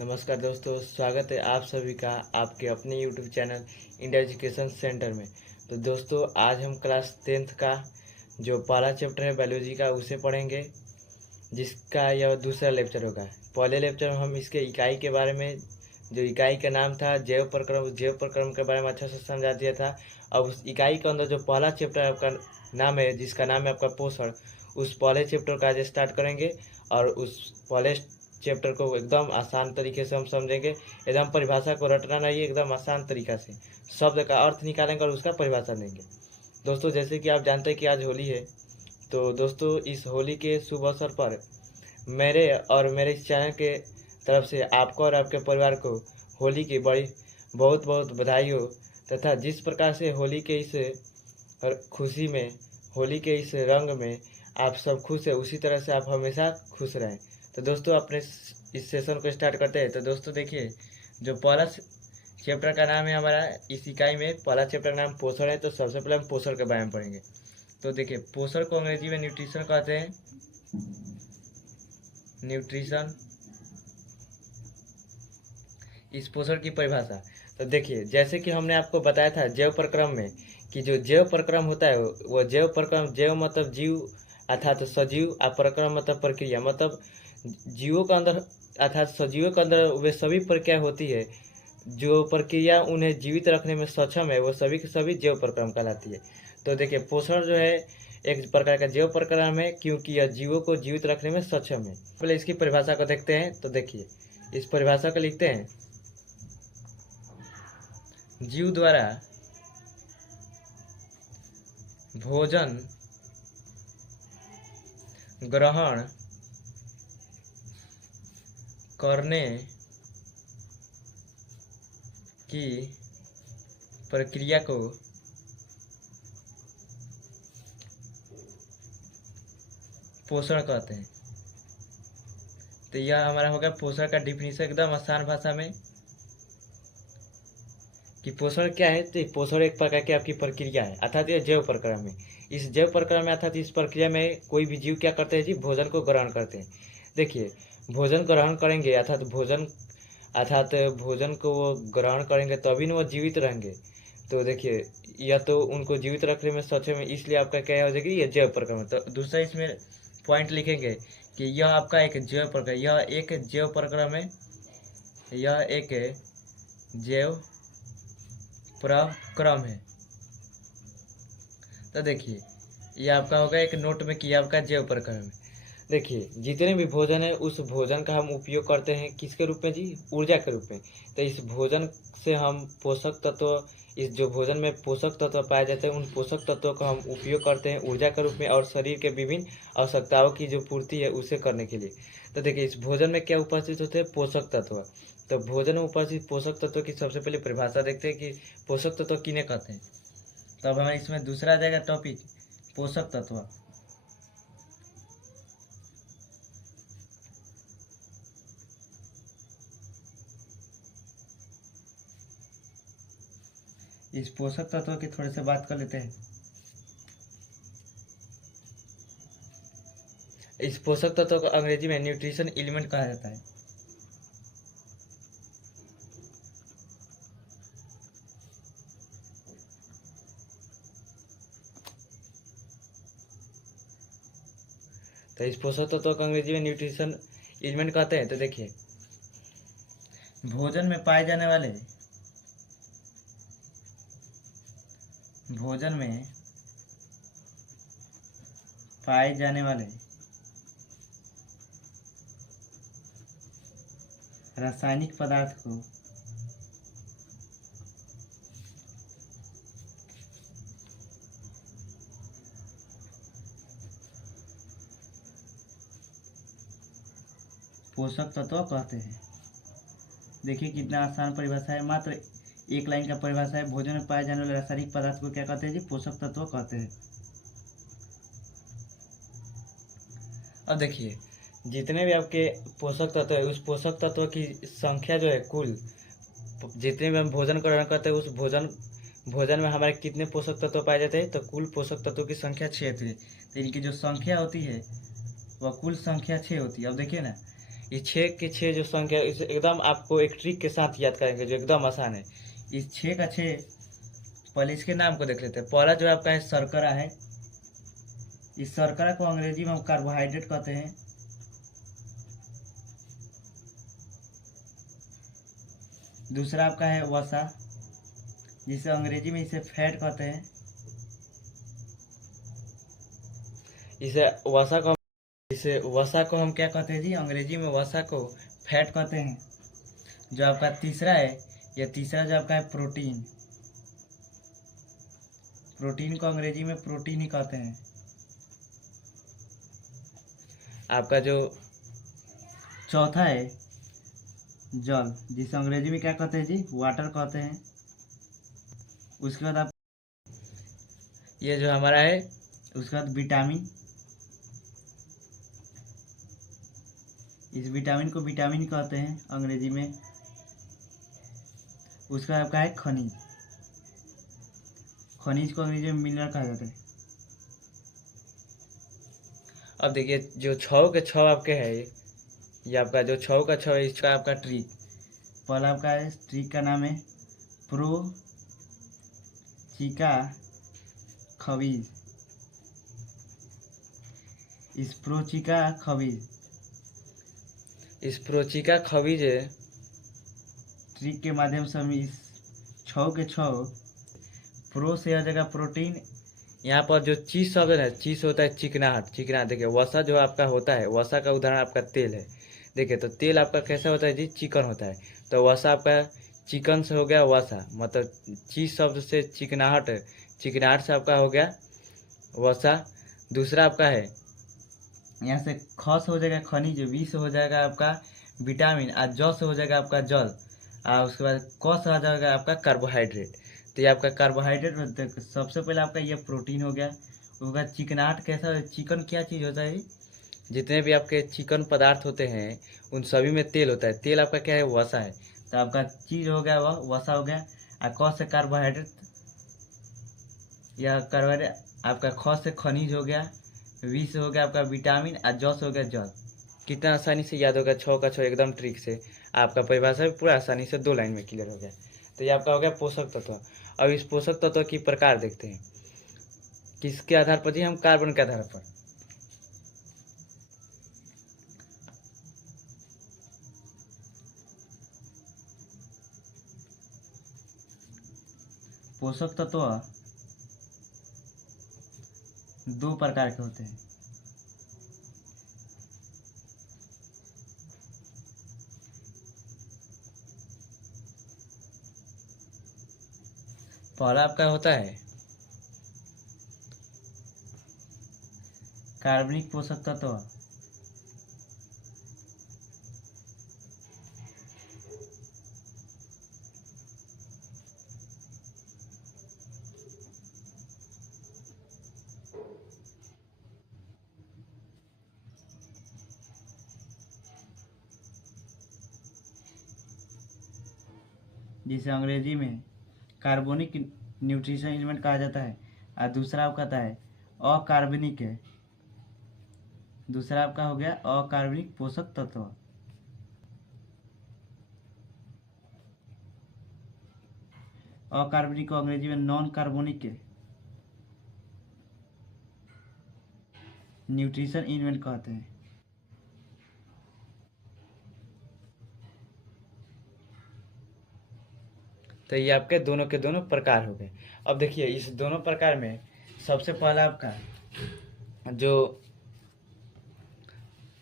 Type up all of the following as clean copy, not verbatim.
नमस्कार दोस्तों, स्वागत है आप सभी का आपके अपने YouTube channel India education centre में। तो दोस्तों, आज हम क्लास 10th का जो पहला चैप्टर है बायोलॉजी का उसे पढ़ेंगे, जिसका यह दूसरा लेक्चर होगा। पहले लेक्चर में हम इसके इकाई के बारे में, जो इकाई का नाम था जैव प्रक्रम के बारे में अच्छे से समझा दिया था। अब उस इकाई के अंदर जो पहला चैप्टर आपका नाम है, जिसका नाम है आपका पोषण, उस पहले चैप्टर का आज स्टार्ट करेंगे। और उस पहले चैप्टर को एकदम आसान तरीके से हम समझेंगे। एकदम परिभाषा को रटना नहीं है, एकदम आसान तरीका से शब्द का अर्थ निकालेंगे और उसका परिभाषा देंगे। दोस्तों, जैसे कि आप जानते हैं कि आज होली है, तो दोस्तों इस होली के शुभ अवसर पर मेरे और मेरे इस चैनल के तरफ से आपको और आपके परिवार को होली की बड़ी बहुत बहुत बधाई हो। तथा जिस प्रकार से होली के इस खुशी में, होली के इस रंग में आप सब खुश है, उसी तरह से आप हमेशा खुश रहें। तो दोस्तों, अपने इस सेशन को स्टार्ट करते हैं। तो दोस्तों देखिए, जो पहला चैप्टर का नाम है हमारा, इस इकाई में पहला चैप्टर का नाम पोषण है। तो सबसे पहले हम पोषण के बारे में पढ़ेंगे। तो देखिए, पोषण को अंग्रेजी में न्यूट्रिशन कहते हैं। न्यूट्रिशन, इस पोषण की परिभाषा। तो देखिए, जैसे कि हमने आपको बताया था जैव प्रक्रम में, कि जो जैव प्रक्रम होता है वो जैव प्रक्रम, जैव मतलब जीव अर्थात सजीव, और प्रक्रम मतलब प्रक्रिया, मतलब जीवों के अंदर अर्थात सजीवों के अंदर वे सभी प्रक्रिया होती है जो प्रक्रिया उन्हें जीवित रखने में सक्षम है, वो सभी की सभी जैव प्रक्रम कहलाती है। तो देखिए, पोषण जो है एक प्रकार का जैव प्रक्रम है, क्योंकि यह जीवों को जीवित रखने में सक्षम है। पहले इसकी परिभाषा को देखते हैं। तो देखिए, इस परिभाषा को लिखते हैं, जीव द्वारा भोजन ग्रहण करने की प्रक्रिया को पोषण कहते हैं। तो यह हमारा हो गया पोषण का डिफिनीशन, एकदम आसान भाषा में कि पोषण क्या है। तो पोषण एक प्रकार की आपकी प्रक्रिया है, अर्थात यह जैव प्रक्रम है। इस जैव प्रक्रम में अर्थात इस प्रक्रिया में कोई भी जीव क्या करते हैं जी, भोजन को ग्रहण करते हैं। देखिए, भोजन ग्रहण करेंगे अर्थात भोजन को वो ग्रहण करेंगे तभी ना वो जीवित रहेंगे। तो देखिए, यह तो उनको जीवित रखने में सक्षम है, इसलिए आपका क्या हो जाएगी, ये जैव प्रक्रम है। तो दूसरा इसमें पॉइंट लिखेंगे कि यह आपका एक जैव प्रक्रम, यह एक जैव प्रक्रम है, यह एक जैव प्रक्रम है। तो देखिए, यह आपका होगा एक नोट में कि आपका जैव प्रक्रम है। देखिए, जितने भी भोजन है उस भोजन का हम उपयोग करते हैं किसके रूप में जी, ऊर्जा के रूप में। तो इस भोजन से हम पोषक तत्व, इस जो भोजन में पोषक तत्व पाए जाते हैं, उन पोषक तत्वों का हम उपयोग करते हैं ऊर्जा के रूप में और शरीर के विभिन्न आवश्यकताओं की जो पूर्ति है उसे करने के लिए। तो देखिए, इस भोजन में क्या उपस्थित होते हैं, पोषक तत्व। तो भोजन में उपस्थित पोषक तत्व की सबसे पहले परिभाषा देखते हैं कि पोषक तत्व किन्हें कहते हैं। तो अब हमारे इसमें दूसरा आ जाएगा टॉपिक, पोषक तत्व। इस पोषक तत्व की थोड़े से बात कर लेते हैं। इस पोषक तत्व को अंग्रेजी में न्यूट्रिशन एलिमेंट कहा जाता है। तो इस पोषक तत्व को अंग्रेजी में न्यूट्रिशन एलिमेंट कहते हैं। तो देखिए, भोजन में पाए जाने वाले रासायनिक पदार्थ को पोषक तत्व कहते हैं। देखिए कितना आसान परिभाषा है, मात्र एक लाइन का परिभाषा है। भोजन में पाए जाने वाले रासायनिक पदार्थ को क्या कहते हैं जी, पोषक तत्व कहते हैं। अब देखिए, जितने भी आपके पोषक तत्व है, उस पोषक तत्व की संख्या जो है, कुल जितने भी हम भोजन ग्रहण करते हैं उस भोजन में हमारे कितने पोषक तत्व पाए जाते हैं, तो कुल पोषक तत्वों की संख्या 6 होती है। तो इनकी जो संख्या होती है वह कुल संख्या 6 होती है। अब देखिए ना ये 6 के 6 जो संख्या इसे एकदम आपको एक ट्रिक के साथ याद करेंगे जो एकदम आसान है। इस 6 का 6 पहले इसके नाम को देख लेते हैं। पहला जो आपका है शर्करा है। इस शर्करा को अंग्रेजी में हम कार्बोहाइड्रेट कहते हैं। दूसरा आपका है वसा, जिसे अंग्रेजी में इसे फैट कहते हैं। इसे वसा को हम क्या कहते हैं जी, अंग्रेजी में वसा को फैट कहते हैं। जो आपका तीसरा है, यह तीसरा जो आपका है प्रोटीन, प्रोटीन को अंग्रेजी में प्रोटीन ही कहते हैं। आपका जो चौथा है जल, जिसे अंग्रेजी में क्या कहते हैं जी, वाटर कहते हैं। उसके बाद आप ये जो हमारा है, उसके बाद विटामिन, इस विटामिन को विटामिन कहते हैं अंग्रेजी में। उसका आपका है खनिज, खनिज को अंग्रेजी में मिनरल कहा जाता है। अब देखिए जो 6 के 6 आपके है, ये आपका जो 6 का 6 है, इसका आपका ट्रिक, पहला आपका है ट्रिक का नाम है प्रो चिका खबीज। इस प्रोचिका खबीज, इस प्रोचिका खबीज ट्रिक के माध्यम से हम इस 6 के 6 प्रो से आ जाएगा प्रोटीन। यहाँ पर जो चीज शब्द है ना, चीज होता है चिकनाहट, चिकना। देखिए वसा जो आपका होता है, वसा का उदाहरण आपका तेल है। देखिए तो तेल आपका कैसा होता है जी, चिकन होता है। तो वसा आपका चिकन से हो गया वसा, मतलब चीज शब्द से चिकनाहट, चिकनाहट से आपका हो गया वसा। दूसरा आपका है यहाँ से ख से हो जाएगा खनिज, वी से हो जाएगा आपका विटामिन, और ज से हो जाएगा आपका जल, और उसके बाद क से आ जाएगा आपका कार्बोहाइड्रेट। तो ये आपका कार्बोहाइड्रेट सबसे पहले आपका ये प्रोटीन हो गया। उसके बाद चिकनाहट कैसा है, चिकन क्या चीज़ होता है, जितने भी आपके चिकन पदार्थ होते हैं उन सभी में तेल होता है। तेल आपका क्या है, वसा है। तो आपका चीज हो गया वह वसा हो गया। और क से कार्बोहाइड्रेट, या कार्बोहाइड्रेट आपका ख से खनिज हो गया, वी से हो गया आपका विटामिन, और ज से हो गया जल। कितना आसानी से याद होगा 6 का 6 एकदम ट्रिक से। आपका परिभाषा भी पूरा आसानी से 2 लाइन में क्लियर हो गया। तो ये आपका हो गया पोषक तत्व। अब इस पोषक तत्व की प्रकार देखते हैं, किसके आधार पर जी, हम कार्बन के आधार पर। पोषक तत्व 2 प्रकार के होते हैं। पहला आपका होता है कार्बनिक पोषक तत्व, जिसे अंग्रेजी में कार्बोनिक न्यूट्रिशन एलिमेंट कहा जाता है। और दूसरा आपका आता है अकार्बनिक है, दूसरा आपका हो गया अकार्बनिक पोषक तत्व। अकार्बनिक को अंग्रेजी में नॉन कार्बोनिक न्यूट्रिशन एलिमेंट कहते हैं। तो ये आपके दोनों के दोनों प्रकार हो गए। अब देखिए इस दोनों प्रकार में सबसे पहला आपका जो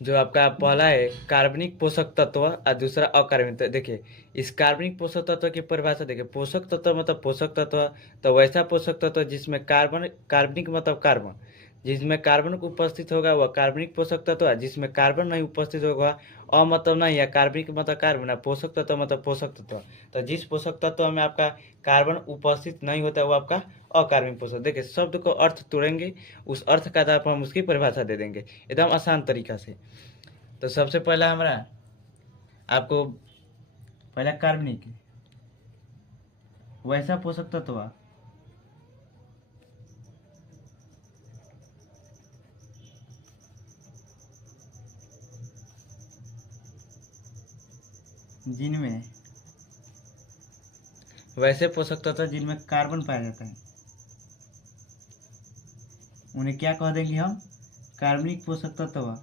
जो आपका पहला है कार्बनिक पोषक तत्व और दूसरा अकार्बनिक। तो देखिए इस कार्बनिक पोषक तत्व की परिभाषा देखिए, पोषक तत्व मतलब पोषक तत्व, तो वैसा पोषक तत्व जिसमें कार्बन, कार्बनिक मतलब कार्बन, जिसमें कार्बन उपस्थित होगा वह कार्बनिक पोषक तत्व है। जिसमें कार्बन नहीं उपस्थित होगा, अ मतलब नहीं है, कार्बनिक मतलब कार्बन है, पोषक तत्व मतलब पोषक तत्व। तो जिस पोषक तत्व में आपका कार्बन उपस्थित नहीं होता वो आपका अकार्बनिक पोषक। देखिए शब्द को अर्थ तोड़ेंगे, उस अर्थ का आधार पर हम उसकी परिभाषा दे देंगे एकदम आसान तरीका से। तो सबसे पहला हमारा आपको पहला कार्बनिक वैसा पोषक तत्व जिनमें वैसे पोषक तत्व जिनमें कार्बन पाया जाता है उन्हें क्या कह देंगे हम? कार्बनिक पोषक तत्व।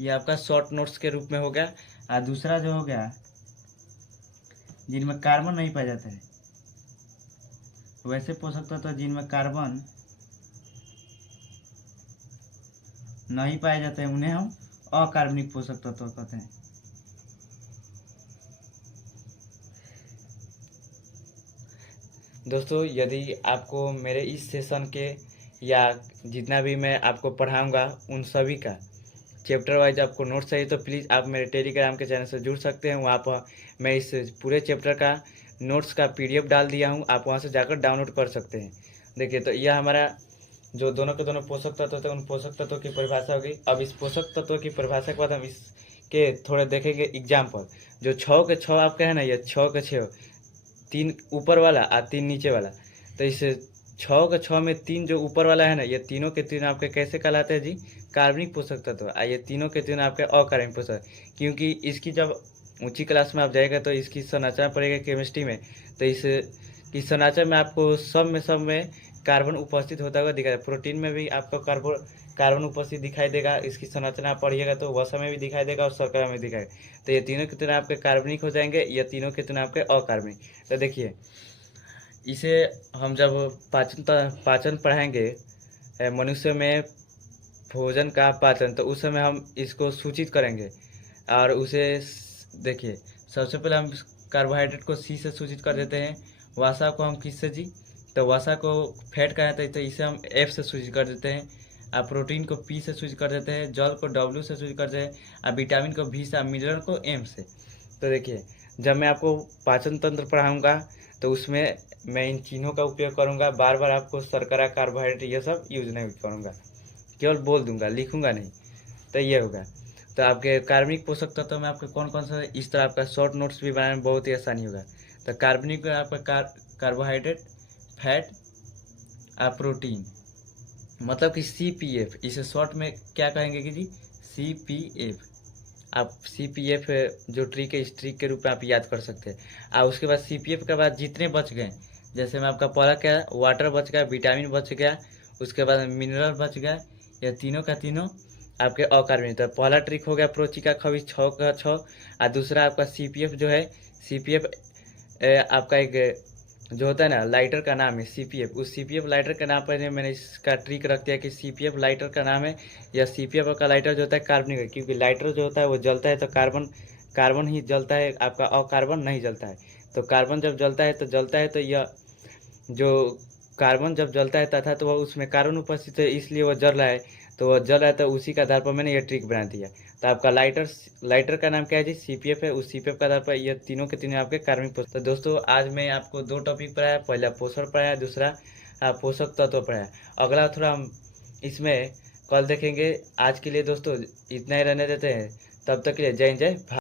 ये आपका शॉर्ट नोट्स के रूप में हो गया। और दूसरा जो हो गया जिनमें कार्बन नहीं पाया जाता है, वैसे पोषक तत्व जिनमें कार्बन नहीं पाए जाते हैं उन्हें हम अकार्बनिक पोषक तत्व कहते हैं। दोस्तों यदि आपको मेरे इस सेशन के या जितना भी मैं आपको पढ़ाऊंगा उन सभी का चैप्टर वाइज आपको नोट्स चाहिए तो प्लीज़ आप मेरे टेलीग्राम के चैनल से जुड़ सकते हैं। वहाँ पर मैं इस पूरे चैप्टर का नोट्स का PDF डाल दिया हूँ, आप वहाँ से जाकर डाउनलोड कर सकते हैं। देखिए तो यह हमारा जो दोनों के दोनों पोषक तत्व थे उन पोषक तत्वों की परिभाषा होगी। अब इस पोषक तत्वों की परिभाषा के बाद हम इसके थोड़े देखेंगे एग्जाम्पल। जो 6 के 6 आपका है ना, ये 6 के 6, 3 ऊपर वाला और 3 नीचे वाला। तो इस 6 के 6 में 3 जो ऊपर वाला है ना, ये तीनों के तीनों आपके कैसे कहलाते हैं जी? कार्बनिक पोषक तत्व। ये तीनों के तीनों आपके अकार्बनिक पोषक, क्योंकि इसकी जब ऊंची क्लास में आप जाएगा तो इसकी संरचना पड़ेगा केमिस्ट्री में। तो इस संरचना में आपको सब में कार्बन उपस्थित होता हुआ दिखाई देगा। प्रोटीन में भी आपको कार्बन उपस्थित दिखाई देगा। इसकी संरचना पढ़िएगा तो वसा में भी दिखाई देगा और शर्करा में दिखाई देगा। तो ये तीनों के तीनों आपके कार्बनिक हो जाएंगे, ये तीनों के तीनों आपके अकार्बनिक। तो देखिए इसे हम जब पाचन पढ़ाएंगे मनुष्य में भोजन का पाचन, तो उस समय हम इसको सूचित करेंगे। और उसे देखिए सबसे पहले हम कार्बोहाइड्रेट को C से सूचित कर देते हैं। वसा को हम किससे जी? तो वसा को फैट कहते हैं तो इसे हम F से सूचित कर देते हैं। और प्रोटीन को P से सूचित कर देते हैं, जल को W से सूचित कर देते हैं, और विटामिन को V से, और मिनरल को M से। तो देखिए जब मैं आपको पाचन तंत्र पढ़ाऊँगा तो उसमें मैं इन चिन्हों का उपयोग करूँगा। बार बार आपको शर्करा, कार्बोहाइड्रेट ये सब यूज नहीं करूँगा, केवल बोल दूंगा, लिखूंगा नहीं। तो ये होगा। तो आपके कार्बनिक पोषक तत्व में आपके कौन कौन सा, इस तरह आपका शॉर्ट नोट्स भी बनाने में बहुत ही आसानी होगा। तो कार्बनिक में आपका कार्बोहाइड्रेट, फैट और प्रोटीन, मतलब कि CPF। इसे शॉर्ट में क्या कहेंगे कि जी? CPF। आप CPF जो ट्रिक है इस ट्रिक के रूप में आप याद कर सकते हैं। और उसके बाद CPF के बाद जितने बच गए, जैसे में आपका पहला क्या, वाटर बच गया, विटामिन बच गया, उसके बाद मिनरल बच गया, यह तीनों का तीनों आपके अकार्बनिक। तो पहला ट्रिक हो गया प्रोची का खबीज 6 का 6। और दूसरा आपका CPF जो है, CPF आपका एक जो होता है ना, लाइटर का नाम है CPF। उस CPF लाइटर के नाम पर मैंने इसका ट्रिक रख दिया कि CPF लाइटर का नाम है, या CPF का लाइटर जो होता है कार्बनिक है, क्योंकि लाइटर जो होता है वो जलता है तो कार्बन ही जलता है, आपका अकार्बन नहीं जलता है। तो कार्बन जब जलता है तो यह जो कार्बन जब जलता है तथा तो वह उसमें कार्बन उपस्थित है, इसलिए वह जल रहा है। तो वह जल रहा है तो उसी के आधार पर मैंने ये ट्रिक बना दिया। तो आपका लाइटर का नाम क्या है जी? CPF है। उस CPF के आधार पर ये तीनों के तीनों आपके कार्बनिक पोषक। तो दोस्तों आज मैं आपको 2 टॉपिक पढ़ाया, पहला पोषण पढ़ाया, दूसरा पोषक तत्व पढ़ाया। अगला थोड़ा हम इसमें कल देखेंगे। आज के लिए दोस्तों इतना ही रहने देते हैं, तब तक के लिए जय जय भारत।